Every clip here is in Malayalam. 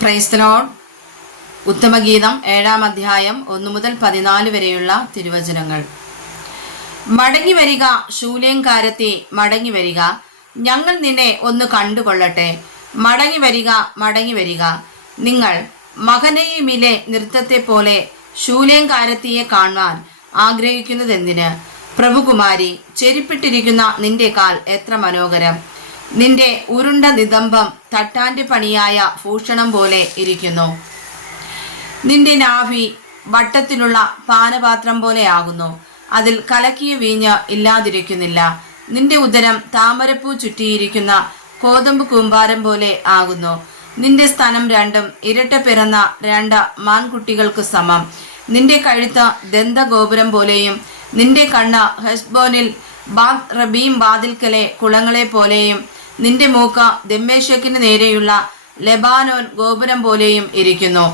Price the Lord. ഉത്തമഗീതം 7-ാം അധ്യായം 1 മുതൽ 14 വരെയുള്ള തിരുവചനങ്ങൾ. മടങ്ങി വരിക ശൂലേംകാരത്തെ, മടങ്ങി വരിക, ഞങ്ങൾ നിന്നെ ഒന്ന് കണ്ടുകൊള്ളട്ടെ. മടങ്ങി വരിക, മടങ്ങി വരിക. നിങ്ങൾ മഹനയീമിലെ നൃത്തത്തെ പോലെ ശൂലേംകാരത്തിയെ കാണുവാൻ ആഗ്രഹിക്കുന്നതെന്തിന്? പ്രഭുകുമാരി, ചെരിപ്പിട്ടിരിക്കുന്ന നിന്റെ കാൽ എത്ര മനോഹരം! നിന്റെ ഉരുണ്ട നിതംബം തട്ടാന്റെ പണിയായ ഭൂഷണം പോലെ ഇരിക്കുന്നു. നിന്റെ നാഭി വട്ടത്തിലുള്ള പാനപാത്രം പോലെ ആകുന്നു, അതിൽ കലക്കിയ വീഞ്ഞ് ഇല്ലാതിരിക്കുന്നില്ല. നിന്റെ ഉദരം താമരപ്പൂ ചുറ്റിയിരിക്കുന്ന കോതമ്പ് കൂമ്പാരം പോലെ ആകുന്നു. നിന്റെ സ്തനം രണ്ടും ഇരട്ട പിറന്ന 2 മാൻകുട്ടികൾക്ക് സമം. നിന്റെ കഴുത്ത് ദന്തഗോപുരം പോലെയും നിന്റെ കണ്ണ് ഹെസ്ബോനിൽ റബീം വാതിൽക്കലെ കുളങ്ങളെ പോലെയും നിന്റെ മൂക്ക് ദമ്മേശക്കിന് നേരെയുള്ള ലെബാനോൻ ഗോപുരം പോലെയും ഇരിക്കുന്നു.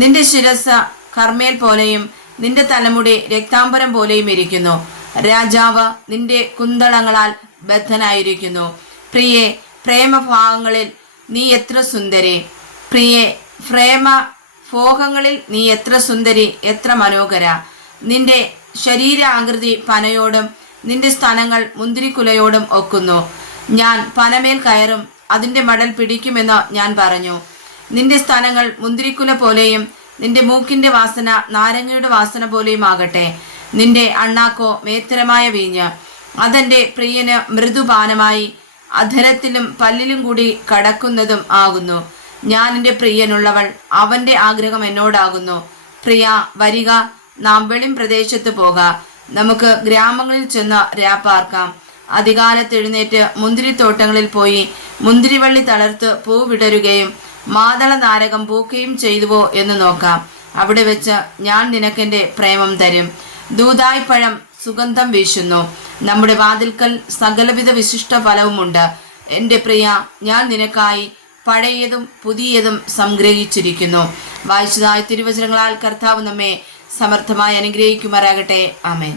നിന്റെ ശിരസ് കർമ്മേൽ പോലെയും നിന്റെ തലമുടി രക്താംബരം പോലെയും ഇരിക്കുന്നു. രാജാവ് നിന്റെ കുന്തളങ്ങളാൽ ബദ്ധനായിരിക്കുന്നു. പ്രിയേ, പ്രേമഭാഗങ്ങളിൽ നീ എത്ര സുന്ദരി! പ്രിയേ, പ്രേമഭോഗങ്ങളിൽ നീ എത്ര സുന്ദരി, എത്ര മനോഹര! നിന്റെ ശരീരാകൃതി പനയോടും നിന്റെ സ്തനങ്ങൾ മുന്തിരിക്കുലയോടും ഒക്കുന്നു. ഞാൻ പനമേൽ കയറും, അതിൻ്റെ മടൽ പിടിക്കുമെന്ന് ഞാൻ പറഞ്ഞു. നിന്റെ സ്തനങ്ങൾ മുന്തിരിക്കുല പോലെയും നിന്റെ മൂക്കിന്റെ വാസന നാരങ്ങയുടെ വാസന പോലെയും ആകട്ടെ. നിന്റെ അണ്ണാക്കോ മേത്തരമായ വീഞ്ഞ്, അതെന്റെ പ്രിയന് മൃദുപാനമായി അധരത്തിലും പല്ലിലും കൂടി കടക്കുന്നതും ആകുന്നു. ഞാൻ എൻ്റെ പ്രിയനുള്ളവൾ, അവന്റെ ആഗ്രഹം എന്നോടാകുന്നു. പ്രിയ, വരിക, നാം വെളിം പ്രദേശത്ത് പോകാം. നമുക്ക് ഗ്രാമങ്ങളിൽ ചെന്ന് രാപ്പാർക്കാം. അധികാലത്ത് എഴുന്നേറ്റ് മുന്തിരിത്തോട്ടങ്ങളിൽ പോയി മുന്തിരിവള്ളി തളർത്ത് പൂ വിടരുകയും മാതള നാരകം പൂക്കുകയും ചെയ്തുവോ എന്ന് നോക്കാം. അവിടെ വെച്ച് ഞാൻ നിനക്കെൻ്റെ പ്രേമം തരും. ദൂതായ്പഴം സുഗന്ധം വീശുന്നു. നമ്മുടെ വാതിൽക്കൽ സകലവിധ വിശിഷ്ട ഫലവുമുണ്ട്. എൻ്റെ പ്രിയ, ഞാൻ നിനക്കായി പഴയതും പുതിയതും സംഗ്രഹിച്ചിരിക്കുന്നു. വായിച്ചതായ തിരുവചനങ്ങളാൽ കർത്താവ് നമ്മെ സമർത്ഥമായി അനുഗ്രഹിക്കുമാറാകട്ടെ. ആമേൻ.